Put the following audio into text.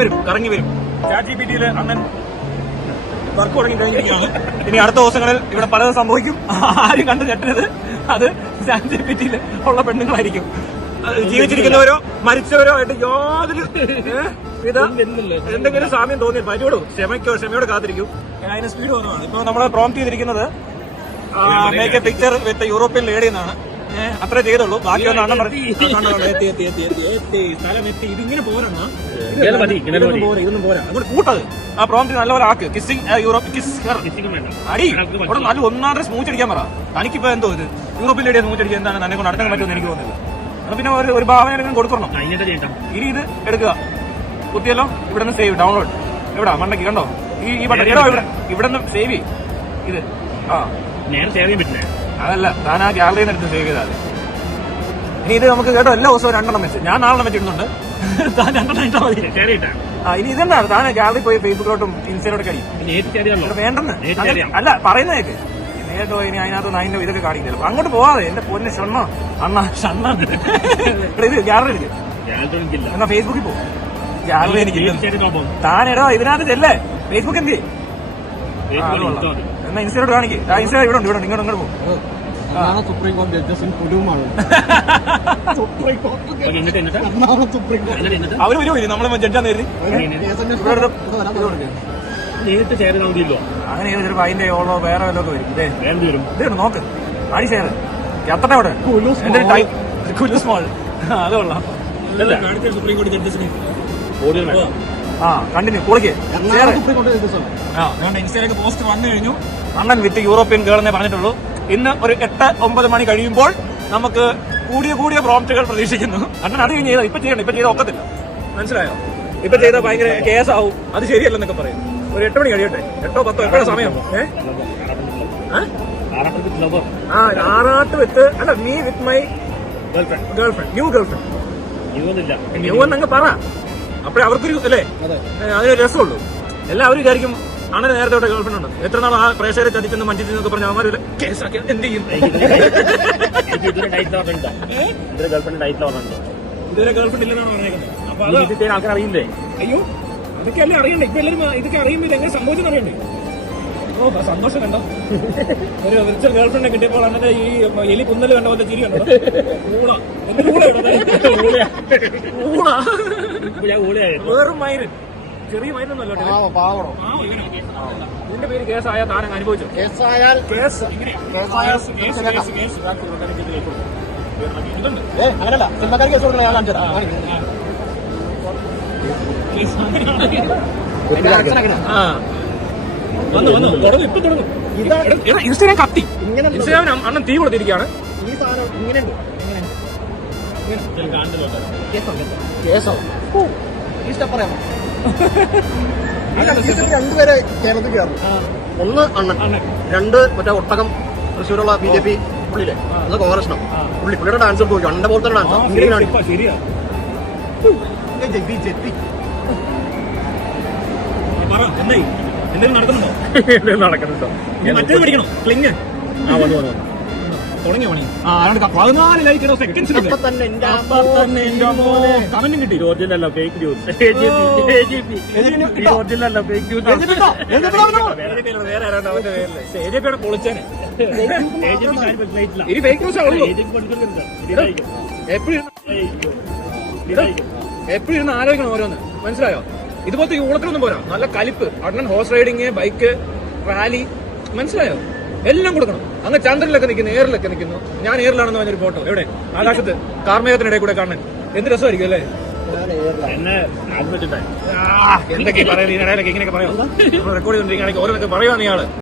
വരും കറങ്ങി വരും. ChatGPT അണ്ണൻ വർക്ക് തുടങ്ങി കഴിഞ്ഞിരിക്കുകയാണ്. ഇനി അടുത്ത ദിവസങ്ങളിൽ ഇവിടെ പലതും സംഭവിക്കും. ആരും കണ്ട് ഞെട്ടരുത്, അത് ChatGPT ഉള്ള പെണ്ണുങ്ങളായിരിക്കും. ജീവിച്ചിരിക്കുന്നവരോ മരിച്ചവരോ ആയിട്ട് യാതൊരു എന്തെങ്കിലും സാമ്യം തോന്നി പറ്റുള്ളൂ. ക്ഷമയോട് കാത്തിരിക്കും. അതിന് സ്പീഡ് കുറവാണ്. ഇപ്പൊ നമ്മള് പ്രോംപ്റ്റ് ചെയ്തിരിക്കുന്നത് make A picture with European lady എന്നാണ്. അത്രേ ചെയ്തുള്ളൂ. ബാക്കി ഒന്ന് അണ്ണം സ്ഥലമെത്തി. ഇതിങ്ങനെ പോരാ, ഇതൊന്നും പോരാ. അങ്ങോട്ട് കൂട്ടത് ആ പ്രോംപ്റ്റ് നല്ലപോലെ ആക്ക്. കിസ്സിംഗ് യൂറോപ്പ് അടി അവിടെ നല്ല ഒന്നാമത്തെ സ്മൂച്ച് അടിക്കാൻ പറ. തനിക്കിപ്പോ എന്തോ ഇത് യൂറോപ്യൻ ലേഡിയെ സ്മൂച്ച് അടിക്കാൻ എന്താണ് തന്നെ കൊണ്ട് നടക്കാൻ പറ്റുമെന്ന് എനിക്ക് തോന്നുന്നില്ല. പിന്നെ ഒരു ഭാവന കൊടുക്കണം. ഇനി ഇത് എടുക്കുക, കുത്തിയല്ലോ, ഇവിടെ നിന്ന് സേവ് ഡൗൺലോഡ്. എവിടാ മണ്ടയ്ക്ക് കണ്ടോ ഈ ബട്ടൺ ഇവിടെ നിന്ന് സേവ് ചെയ്യും. ഇത് ഞാൻ സേവ് ചെയ്യാൻ പറ്റില്ല. അതല്ല, താൻ ആ ഗാലറിയിൽ നിന്ന് എടുത്ത് സേവ് ചെയ്താൽ. ഇനി ഇത് നമുക്ക് കേട്ടോ എല്ലാ ദിവസവും 2 എണ്ണം വെച്ച്, ഞാൻ 4 എണ്ണം വെച്ചിടുന്നുണ്ട്. താൻ 2 എണ്ണം ഇട്ടാൽ മതി. ഇനി ഇതെന്താണ് താൻ ഗാലറി പോയി ഫേസ്ബുക്കിലോട്ടും ഇൻസ്റ്റയിലോട്ട് കഴിയും. വേണ്ടെന്ന് അല്ല പറയുന്നതൊക്കെ നേരിട്ടോ. ഇനി അതിനകത്ത് അതിന്റെ ഇതൊക്കെ കാണിക്കില്ല. അങ്ങോട്ട് പോവാതെ എന്റെ പൊന്നെ ഷണ്ണ ഇത് ഗാലറി എടുക്ക്. എന്നാ ഫേസ്ബുക്കിൽ പോകും. ഗാലറി എനിക്ക് താനെടോ ഇതിനകത്ത് ചെല്ലേ. ഫേസ്ബുക്ക് എന്ത് എന്നാ ഇൻസ്റ്റയിലോട്ട് കാണിക്ക്. ഇൻസ്റ്റ ഇവിടെ ഉണ്ട്, ഇങ്ങോട്ട് പോകും. സുപ്രീം കോടതി ജഡ്ജസ് കുടുംബമാണ്. അവര് വരുമോ നമ്മളെ ജഡ്ജാന്ന് കരുതി നേരിട്ട് ചേരാൻ മതിയല്ലോ. അങ്ങനെ ചിലപ്പോ അതിന്റെ ഓളോ വേറെ വല്ലതൊക്കെ വരും. ഇതേ നോക്ക് അടി ചേർ എത്ര അവിടെ കുലു സ്മോൾ അത് കൊള്ളാം. സുപ്രീം കോടതി ജഡ്ജസിന് കണ്ടിന്യൂ പൊളിക്ക്. ഇൻസ്റ്റയിലേക്ക് പോസ്റ്റ് വന്നു കഴിഞ്ഞു. അണ്ണൻ വിത്ത് യൂറോപ്യൻ ഗേളെന്നേ പറഞ്ഞിട്ടുള്ളൂ. ഇന്ന് ഒരു 8-9 മണി കഴിയുമ്പോൾ നമുക്ക് കൂടിയ പ്രോംപ്റ്റുകൾ പ്രതീക്ഷിക്കുന്നു. അണ്ണൻ അത് കഴിഞ്ഞ് ഇപ്പൊ ചെയ്ത ഒക്കത്തില്ല. മനസ്സിലായോ? ഇപ്പൊ ചെയ്ത ഭയങ്കര കേസാവും, അത് ശരിയല്ലെന്നൊക്കെ പറയും. ഒരു 8 മണി കഴിയട്ടെ, 8-10 എപ്പോഴാണ് സമയം? ആറാട്ട് വിത്ത് അല്ല me with my girlfriend new എന്നങ്ങ് പറ. അപ്പഴേ അവർക്കൊരു അല്ലേ അതിനൊരു രസമുള്ളൂ. എല്ലാവരും വിചാരിക്കും അണ്ണന് നേരത്തെ ഗേൾഫ്രണ്ട് ഉണ്ട്. എത്ര നാൾ ആ പ്രേക്ഷകരെ ചതിച്ചെന്ന് മഞ്ചിച്ചെന്നൊക്കെ പറഞ്ഞ അവന്മാർ കേസാക്കി എന്ത് ചെയ്യും? ഇതുവരെ ഗേൾഫ്രണ്ട് ഇല്ലെന്നാണ് പറഞ്ഞേക്കുന്നത്. അപ്പൊ ആൾക്കാർ അറിയില്ലേ? അയ്യോ അതൊക്കെ അല്ലേ അറിയണ്ടേ. ഇപ്പൊ എല്ലാവരും ഇതൊക്കെ അറിയുമ്പോൾ എങ്ങനെ സംഭവിച്ചെന്ന് അറിയണ്ടേ. ഓ സന്തോഷം കണ്ടോ, ഒരു വിർച്വൽ ഗേൾഫ്രണ്ട് കിട്ടിയപ്പോൾ അന്നത്തെ ഈ എലി കുന്നല് കണ്ട പോലെ ചിരി കണ്ടോ. വേറും മൈരൻ, ചെറിയ മൈരൊന്നുമല്ലോ. ഇതിന്റെ പേര് കേസായ താരം അനുഭവിച്ചു. കേസായാൽ അങ്ങനല്ല സിനിമക്കാർ കേസ് കൊടുക്കണം. ഞാൻ കാണിച്ചതാ വന്നു തുടങ്ങും. ഇപ്പൊ തുടങ്ങും. ഇൻസ്റ്റാഗ്രാം കത്തി. ഇൻസ്റ്റാഗ്രാം അണ്ണൻ തീ കൊടുത്തിരിക്കുകയാണ്. ഈ സാധനം ഇങ്ങനെയുണ്ട്. കേസോ ഈ സ്റ്റെപ്പ് പറയാമോ? 2 പേരെ കേരളത്തിൽ കയറും. 1 അണ്ണൻ, 2 മറ്റേ ഒട്ടകം തൃശ്ശൂരുള്ള BJP പുള്ളിയില്ലേ, അത് കോൺഗ്രസിനോ. പുള്ളിയുടെ ഡാൻസ് നോക്കി അണ്ണന്റെ പോലെ തന്നെ ഡാൻസ്. ശരിയാ എന്തെങ്കിലും നടക്കുന്നുണ്ടോ? മറ്റേ പഠിക്കണോ ക്ലിങ്? തുടങ്ങിയ പണി 14 ലൈക്ക് സെക്കൻഡ്സിൽ കമന്റും കിട്ടി. ഒറിജിനല്ല ഫേക്ക് ന്യൂസ്. ഒറിജിനല്ല ഫേക്ക് ന്യൂസ്. വേറെ ആരാണ്ട് അവന്റെ പേരില് AJP പൊളിച്ചാനെ. ഇനി ഫേക്ക് ന്യൂസ് ആവുള്ളൂ. എപ്പോഴും ഇരുന്ന് ആലോചിക്കണം ഓരോന്ന്. മനസ്സിലായോ? ഇതുപോലത്തെ ഈ ഊളത്തിനൊന്നും പോരാ. നല്ല കലിപ്പ്. അണ്ണൻ ഹോഴ്സ് റൈഡിങ്, ബൈക്ക് റാലി, മനസ്സിലായോ? എല്ലാം കൊടുക്കണം. അങ്ങ് ചന്ദ്രനിലൊക്കെ നിൽക്കുന്നു, എയറിലൊക്കെ നിൽക്കുന്നു. ഞാൻ എയറിലാണെന്ന് പറഞ്ഞൊരു ഫോട്ടോ എവിടെ ആകാശത്ത് കാർമേഘത്തിനിടയിൽ കൂടെ കാണാൻ എന്ത് രസമായിരിക്കും അല്ലേ? എന്തൊക്കെ പറയുന്നത് ഇതിനിടയിലൊക്കെ ഇങ്ങനെയൊക്കെ പറയാം. റെക്കോർഡ് ചെയ്തോണ്ടിരിക്കുകയാണെങ്കിൽ ഓരോന്നൊക്കെ പറയുവാണ് ഇയാള്.